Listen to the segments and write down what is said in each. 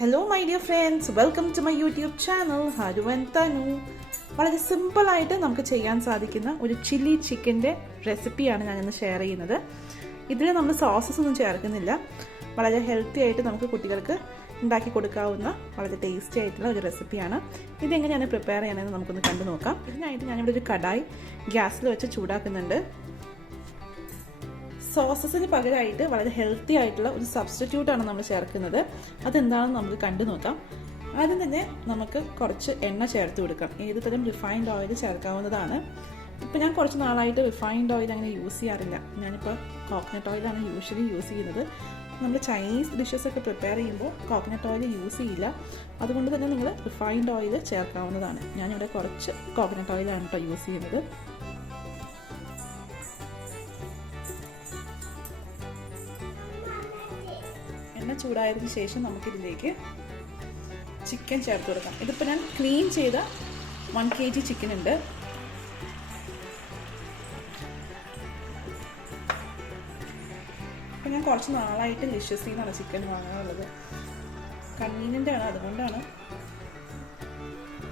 Hello my dear friends, welcome to my YouTube channel Haru and Tanu. വളരെ സിമ്പിളായിട്ട് നമുക്ക് ചെയ്യാൻ സാധിക്കുന്ന ഒരു ചില്ലി ചിക്കൻ്റെ റെസിപ്പിയാണ് ഞാനിന്ന് ഷെയർ ചെയ്യുന്നത്. ഇതിൽ നമ്മൾ സോസസ് ഒന്നും ചേർക്കുന്നില്ല. വളരെ ഹെൽത്തി ആയിട്ട് നമുക്ക് കുട്ടികൾക്ക് ഉണ്ടാക്കി കൊടുക്കാവുന്ന വളരെ ടേസ്റ്റി ആയിട്ടുള്ള ഒരു റെസിപ്പിയാണ്. ഇതെങ്ങനെയാണ് പ്രിപ്പയർ ചെയ്യണമെന്ന് നമുക്കൊന്ന് കണ്ടു നോക്കാം. ഇതിനായിട്ട് ഞാനിവിടെ ഒരു കടായി ഗ്യാസിൽ വെച്ച് ചൂടാക്കുന്നുണ്ട്. സോസസിന് പകരമായിട്ട് വളരെ ഹെൽത്തി ആയിട്ടുള്ള ഒരു സബ്സ്റ്റിറ്റ്യൂട്ടാണ് നമ്മൾ ചേർക്കുന്നത്. അതെന്താണെന്ന് നമുക്ക് കണ്ടു നോക്കാം. ആദ്യം തന്നെ നമുക്ക് കുറച്ച് എണ്ണ ചേർത്ത് കൊടുക്കാം. ഏത് തരം റിഫൈൻഡ് ഓയിൽ ചേർക്കാവുന്നതാണ്. ഇപ്പോൾ ഞാൻ കുറച്ച് നാളായിട്ട് റിഫൈൻഡ് ഓയിൽ അങ്ങനെ യൂസ് ചെയ്യാറില്ല. ഞാനിപ്പോൾ കോക്കനട്ട് ഓയിലാണ് യൂഷ്വലി യൂസ് ചെയ്യുന്നത്. നമ്മൾ ചൈനീസ് ഡിഷസ് ഒക്കെ പ്രിപ്പയർ ചെയ്യുമ്പോൾ കോക്കനട്ട് ഓയിൽ യൂസ് ചെയ്യില്ല. അതുകൊണ്ട് തന്നെ നിങ്ങൾ റിഫൈൻഡ് ഓയിൽ ചേർക്കാവുന്നതാണ്. ഞാനിവിടെ കുറച്ച് കോക്കനട്ട് ഓയിലാണ് കേട്ടോ യൂസ് ചെയ്യുന്നത്. എണ്ണ ചൂടായതിനു ശേഷം നമുക്കിതിലേക്ക് ചിക്കൻ ചേർത്ത് കൊടുക്കാം. ഇതിപ്പോൾ ഞാൻ ക്ലീൻ ചെയ്ത 1 kg ചിക്കൻ ഉണ്ട്. ഇപ്പം ഞാൻ കുറച്ച് നാളായിട്ട് ലിഷ്യസിൽ നിന്നാണ് ചിക്കൻ വാങ്ങാറുള്ളത്. കൺവീനിയൻ്റ് ആണ്, അതുകൊണ്ടാണ്.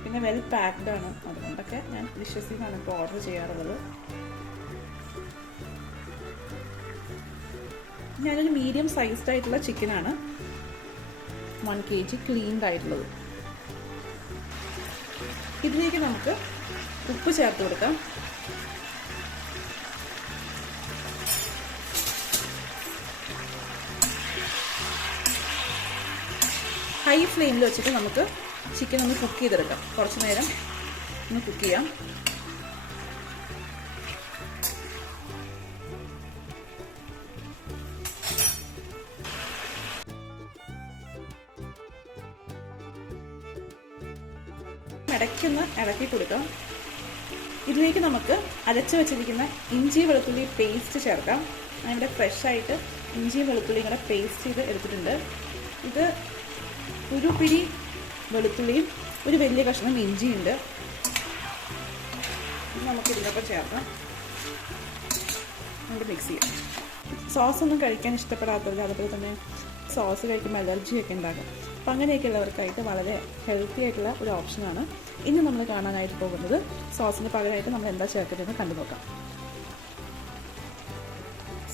പിന്നെ വെൽ പാക്ഡ് ആണ്, അതുകൊണ്ടൊക്കെ ഞാൻ ലിഷ്യസിൽ നിന്നാണ് ഇപ്പോൾ ഓർഡർ ചെയ്യാറുള്ളത്. ഞാനൊരു മീഡിയം സൈസ്ഡ് ആയിട്ടുള്ള ചിക്കനാണ് 1 kg ക്ലീൻഡ് ആയിട്ടുള്ളത്. ഇതിലേക്ക് നമുക്ക് ഉപ്പ് ചേർത്ത് കൊടുക്കാം. ഹൈ ഫ്ലെയിമിൽ വെച്ചിട്ട് നമുക്ക് ചിക്കൻ ഒന്ന് കുക്ക് ചെയ്തെടുക്കാം. കുറച്ച് നേരം ഒന്ന് കുക്ക് ചെയ്യാം. ഇടയ്ക്കൊന്ന് ഇളക്കി കൊടുക്കാം. ഇതിലേക്ക് നമുക്ക് അരച്ച് വെച്ചിരിക്കുന്ന ഇഞ്ചി വെളുത്തുള്ളി പേസ്റ്റ് ചേർക്കാം. അതിൻ്റെ ഫ്രഷായിട്ട് ഇഞ്ചി വെളുത്തുള്ളി കൂടെ പേസ്റ്റ് ചെയ്ത് എടുത്തിട്ടുണ്ട്. ഇത് ഒരു പിടി വെളുത്തുള്ളിയും ഒരു വലിയ കഷ്ണം ഇഞ്ചിയുണ്ട്. ഇത് നമുക്ക് ഇതിനൊപ്പം ചേർക്കാം. നമുക്ക് മിക്സ് ചെയ്യാം. സോസ് ഒന്നും കഴിക്കാൻ ഇഷ്ടപ്പെടാത്തവർ, അതുപോലെ തന്നെ സോസ് കഴിക്കുമ്പോൾ അലർജിയൊക്കെ ഉണ്ടാകും. അപ്പം അങ്ങനെയൊക്കെ ഉള്ളവർക്കായിട്ട് വളരെ ഹെൽത്തി ആയിട്ടുള്ള ഒരു ഓപ്ഷനാണ്. ഇനി നമ്മൾ കാണാനായിട്ട് പോകുന്നത് സോസിന് പകരമായിട്ട് നമ്മൾ എന്താ ചേർക്കുന്നതെന്ന് കണ്ടു നോക്കാം.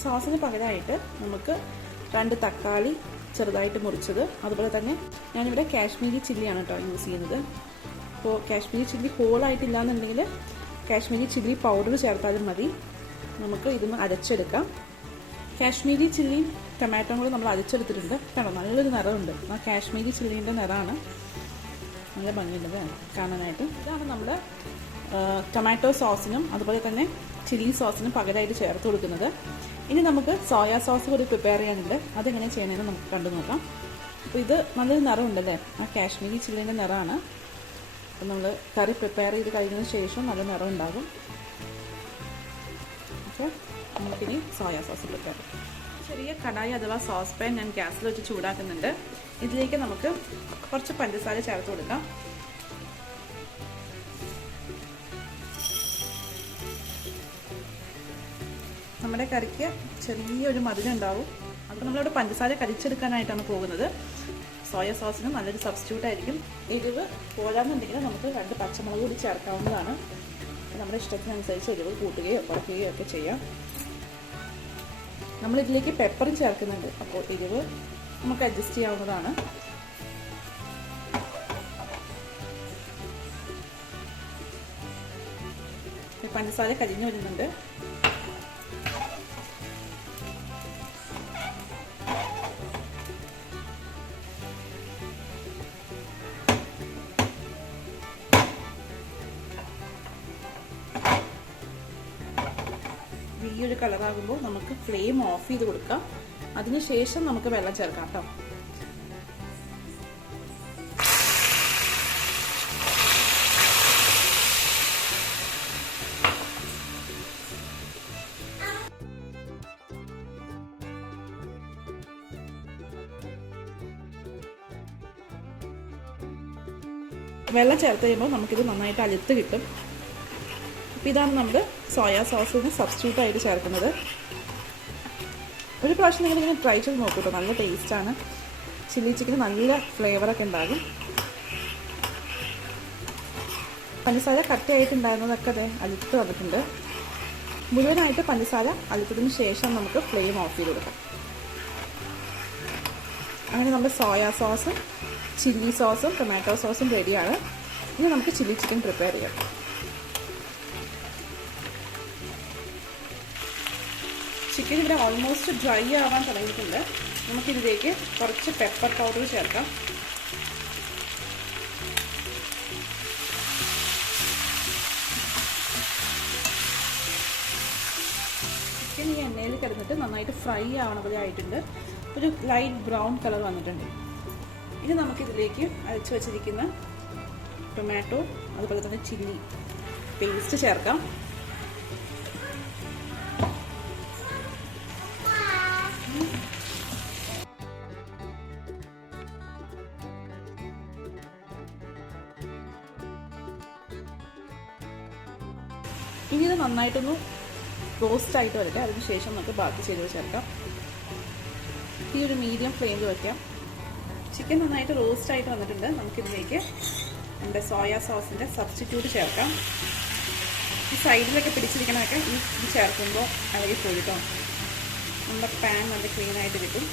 സോസിന് പകരമായിട്ട് നമുക്ക് 2 തക്കാളി ചെറുതായിട്ട് മുറിച്ചത്, അതുപോലെ തന്നെ ഞാനിവിടെ കാശ്മീരി ചില്ലിയാണ് കേട്ടോ യൂസ് ചെയ്യുന്നത്. അപ്പോൾ കാശ്മീരി ചില്ലി ഹോളായിട്ടില്ല എന്നുണ്ടെങ്കിൽ കാശ്മീരി ചില്ലി പൗഡർ ചേർത്താലും മതി. നമുക്ക് ഇതൊന്ന് അരച്ചെടുക്കാം. കാശ്മീരി ചില്ലിയും ടൊമാറ്റോയും കൂടി നമ്മൾ അരച്ചെടുത്തിട്ടുണ്ട്. കേട്ടോ, നല്ലൊരു നിറമുണ്ട്. ആ കാശ്മീരി ചില്ലീൻ്റെ നിറമാണ്. നല്ല ഭംഗിയുണ്ട് കാണാനായിട്ട്. ഇതാണ് നമ്മൾ ടൊമാറ്റോ സോസിനും അതുപോലെ തന്നെ ചില്ലി സോസിനും പകരമായിട്ട് ചേർത്ത് കൊടുക്കുന്നത്. ഇനി നമുക്ക് സോയാ സോസ് കൂടി പ്രിപ്പയർ ചെയ്യാനുണ്ട്. അതെങ്ങനെ ചെയ്യണമെന്ന് നമുക്ക് കണ്ടു നോക്കാം. അപ്പോൾ ഇത് നല്ലൊരു നിറമുണ്ടല്ലേ, ആ കാശ്മീരി ചില്ലീൻ്റെ നിറമാണ്. അപ്പോൾ നമ്മൾ കറി പ്രിപ്പയർ ചെയ്ത് കഴിഞ്ഞതിന് ശേഷം നല്ല നിറം ഉണ്ടാകും. ഓക്കെ, നമുക്കിനി സോയാ സോസ് പ്രിപ്പയർ ചെയ്യാം. ചെറിയ കടായി അഥവാ സോസ് പാൻ ഞാൻ ഗ്യാസിൽ വെച്ച് ചൂടാക്കുന്നുണ്ട്. ഇതിലേക്ക് നമുക്ക് കുറച്ച് പഞ്ചസാര ചേർത്ത് കൊടുക്കാം. നമ്മുടെ കറിക്ക് ചെറിയൊരു മധുരം ഉണ്ടാവും. അപ്പോൾ നമ്മളിവിടെ പഞ്ചസാര കരിച്ചെടുക്കാനായിട്ടാണ് പോകുന്നത്. സോയ സോസിന് നല്ലൊരു സബ്സ്റ്റിറ്റ്യൂട്ട് ആയിരിക്കും. എരിവ് പോരാന്നുണ്ടെങ്കിൽ നമുക്ക് 2 പച്ചമുളക് കൂടി ചേർക്കാവുന്നതാണ്. നമ്മുടെ ഇഷ്ടത്തിനനുസരിച്ച് എരിവ് കൂട്ടുകയോ കുറയ്ക്കുകയോ ഒക്കെ ചെയ്യാം. നമ്മളിതിലേക്ക് പെപ്പറും ചേർക്കുന്നുണ്ട്, അപ്പോൾ എരിവ് നമുക്ക് അഡ്ജസ്റ്റ് ചെയ്യാവുന്നതാണ്. പഞ്ചസാര കരിഞ്ഞു വരുന്നുണ്ട്. ഈ ഒരു കളറാകുമ്പോൾ നമുക്ക് ഫ്ലെയിം ഓഫ് ചെയ്ത് കൊടുക്കാം. അതിനുശേഷം നമുക്ക് വെള്ളം ചേർക്കാം കേട്ടോ. വെള്ളം ചേർത്ത് കഴിയുമ്പോൾ നമുക്കിത് നന്നായിട്ട് അലുത്ത് കിട്ടും. അപ്പോൾ ഇതാണ് നമ്മൾ സോയാ സോസിന് സബ്സ്റ്റിറ്റ്യൂട്ടായിട്ട് ചേർക്കുന്നത്. ഒരു പ്രാവശ്യം നിങ്ങളിങ്ങനെ ട്രൈ ചെയ്ത് നോക്കൂ കേട്ടോ, നല്ല ടേസ്റ്റാണ്. ചില്ലി ചിക്കന് നല്ല ഫ്ലേവറൊക്കെ ഉണ്ടാകും. പഞ്ചസാര കട്ടയായിട്ടുണ്ടായിരുന്നതൊക്കെ അതെ അലുത്ത് വന്നിട്ടുണ്ട്. മുഴുവനായിട്ട് പഞ്ചസാര അലുത്തതിന് ശേഷം നമുക്ക് ഫ്ലെയിം ഓഫ് ചെയ്ത് കൊടുക്കാം. അങ്ങനെ നമ്മുടെ സോയാ സോസും ചില്ലി സോസും ടൊമാറ്റോ സോസും റെഡിയാണ്. ഇനി നമുക്ക് ചില്ലി ചിക്കൻ പ്രിപ്പയർ ചെയ്യാം. ചിക്കൻ ഇവിടെ ഓൾമോസ്റ്റ് ഡ്രൈ ആവാൻ തുടങ്ങിയിട്ടുണ്ട്. നമുക്കിതിലേക്ക് കുറച്ച് പെപ്പർ പൗഡർ ചേർക്കാം. ചിക്കൻ ഈ എണ്ണയിൽ കിടന്നിട്ട് നന്നായിട്ട് ഫ്രൈ ആവണ പോലെ ആയിട്ടുണ്ട്. ഒരു ലൈറ്റ് ബ്രൗൺ കളർ വന്നിട്ടുണ്ട്. ഇനി നമുക്കിതിലേക്ക് അരച്ച് വെച്ചിരിക്കുന്ന ടൊമാറ്റോ അതുപോലെ തന്നെ ചില്ലി പേസ്റ്റ് ചേർക്കാം. ഇനി ഇത് നന്നായിട്ടൊന്ന് റോസ്റ്റ് ആയിട്ട് വരട്ടെ. അതിനുശേഷം നമുക്ക് ബാക്കി ചേരുവ ചേർക്കാം. ഈ ഒരു മീഡിയം ഫ്ലെയിമിൽ വയ്ക്കാം. ചിക്കൻ നന്നായിട്ട് റോസ്റ്റ് ആയിട്ട് വന്നിട്ടുണ്ട്. നമുക്കിതിലേക്ക് നമ്മുടെ സോയാ സോസിൻ്റെ സബ്സ്റ്റിറ്റ്യൂട്ട് ചേർക്കാം. ഈ സൈഡിലൊക്കെ പിടിച്ചിരിക്കണമൊക്കെ ഇത് ചേർക്കുമ്പോൾ അളകി പോയിട്ടോ. നമ്മുടെ പാൻ നല്ല ക്ലീൻ ആയിട്ട് കിട്ടും.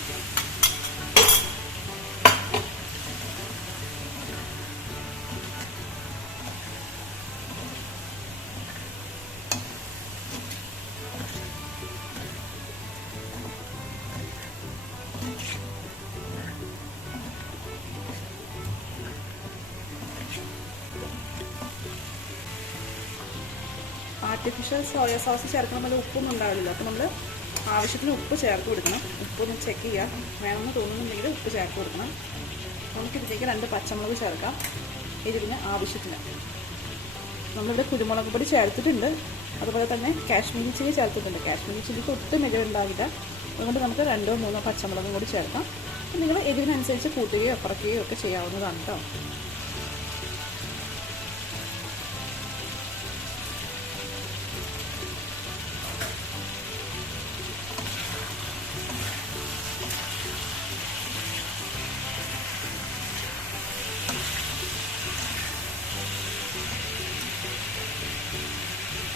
ആർട്ടിഫിഷ്യൽ സോയ സോസ് ചേർക്കണം പോലെ ഉപ്പൊന്നും ഉണ്ടാവില്ല. അപ്പോൾ നമ്മൾ ആവശ്യത്തിന് ഉപ്പ് ചേർത്ത് കൊടുക്കണം. ഉപ്പൊന്ന് ചെക്ക് ചെയ്യുക. വേണമെന്ന് തോന്നുന്നുണ്ടെങ്കിൽ ഉപ്പ് ചേർത്ത് കൊടുക്കണം. നമുക്കിതിലേക്ക് 2 പച്ചമുളക് ചേർക്കാം. ഇതിന് ആവശ്യത്തിന് നമ്മളിവിടെ കുരുമുളക് പൊടി ചേർത്തിട്ടുണ്ട്. അതുപോലെ തന്നെ കാശ്മീരി ചില്ലി ചേർത്തിട്ടുണ്ട്. കാശ്മീരി ചില്ലിക്ക് ഒട്ടും എരിവുണ്ടാവില്ല. അതുകൊണ്ട് നമുക്ക് 2 or 3 പച്ചമുളകും കൂടി ചേർക്കാം. നിങ്ങൾ എരിവിനനുസരിച്ച് കൂട്ടുകയോ കുറയ്ക്കുകയോ ഒക്കെ ചെയ്യാവുന്നതാണ് കേട്ടോ.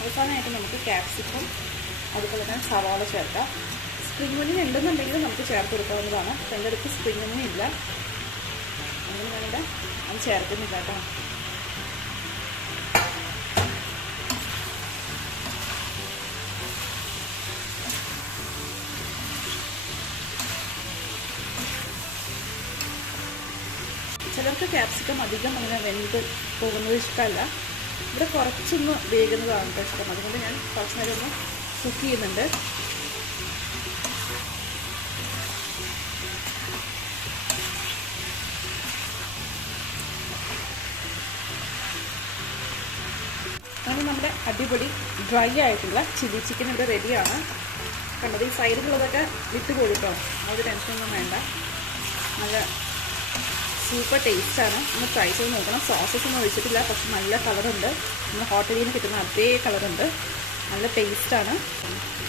അവസാനമായിട്ട് നമുക്ക് ക്യാപ്സിക്കം അതുപോലെ തന്നെ സവാള ചേർക്കാം. സ്പ്രിംഗ് ഒനിയൻ ഉണ്ടെന്നുണ്ടെങ്കിൽ നമുക്ക് ചേർത്ത് കൊടുക്കാവുന്നതാണ്. എൻ്റെ അടുത്ത് സ്പ്രിംഗ് ഒനിയൻ ഇല്ല, അങ്ങനെ ഞാനിവിടെ അത് ചേർക്കുന്നില്ല കേട്ടോ. ചിലർക്ക് ക്യാപ്സിക്കം അധികം അങ്ങനെ വെന്ത് പോകുന്നത് ഇഷ്ടമല്ല. ഇവിടെ കുറച്ചൊന്ന് വേകുന്നതാണ് ഇഷ്ടം. അതുകൊണ്ട് ഞാൻ കുറച്ച് നേരം ഒന്ന് കുക്ക് ചെയ്യുന്നുണ്ട്. അങ്ങനെ നമ്മുടെ അടിപൊളി ഡ്രൈ ആയിട്ടുള്ള ചില്ലി ചിക്കൻ ഇവിടെ റെഡിയാണ്. കണ്ടത് ഈ സൈഡിലുള്ളതൊക്കെ വിട്ട് കൊടുട്ടോ, അത് ടെൻഷനൊന്നും വേണ്ട. നല്ല സൂപ്പർ ടേസ്റ്റാണ്. ഒന്ന് ട്രൈ ചെയ്ത് നോക്കണം. സോസസ് ഒന്നും ഒഴിച്ചിട്ടില്ല, പക്ഷെ നല്ല കളറുണ്ട്. നമ്മൾ ഹോട്ടലിൽ നിന്ന് കിട്ടുന്ന അതേ കളറുണ്ട്. നല്ല ടേസ്റ്റാണ്.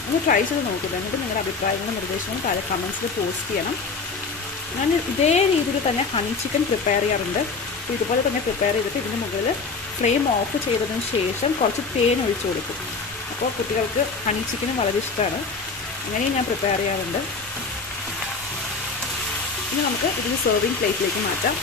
ഒന്ന് ട്രൈ ചെയ്ത് നോക്കില്ല. എന്നിട്ട് നിങ്ങളുടെ അഭിപ്രായങ്ങളും നിർദ്ദേശങ്ങളും താഴെ കമൻസിൽ പോസ്റ്റ് ചെയ്യണം. ഞാൻ ഇതേ രീതിയിൽ തന്നെ ഹണി ചിക്കൻ പ്രിപ്പയർ ചെയ്യാറുണ്ട്. അപ്പോൾ ഇതുപോലെ തന്നെ പ്രിപ്പയർ ചെയ്തിട്ട് ഇതിന് മുകളിൽ ഫ്ലെയിം ഓഫ് ചെയ്തതിന് ശേഷം കുറച്ച് തേൻ ഒഴിച്ചു കൊടുക്കും. അപ്പോൾ കുട്ടികൾക്ക് ഹണി ചിക്കനും വളരെ ഇഷ്ടമാണ്. അങ്ങനെയും ഞാൻ പ്രിപ്പയർ ചെയ്യാറുണ്ട്. ഇനി നമുക്ക് ഇതിന് സെർവിങ് പ്ലേറ്റിലേക്ക് മാറ്റാം.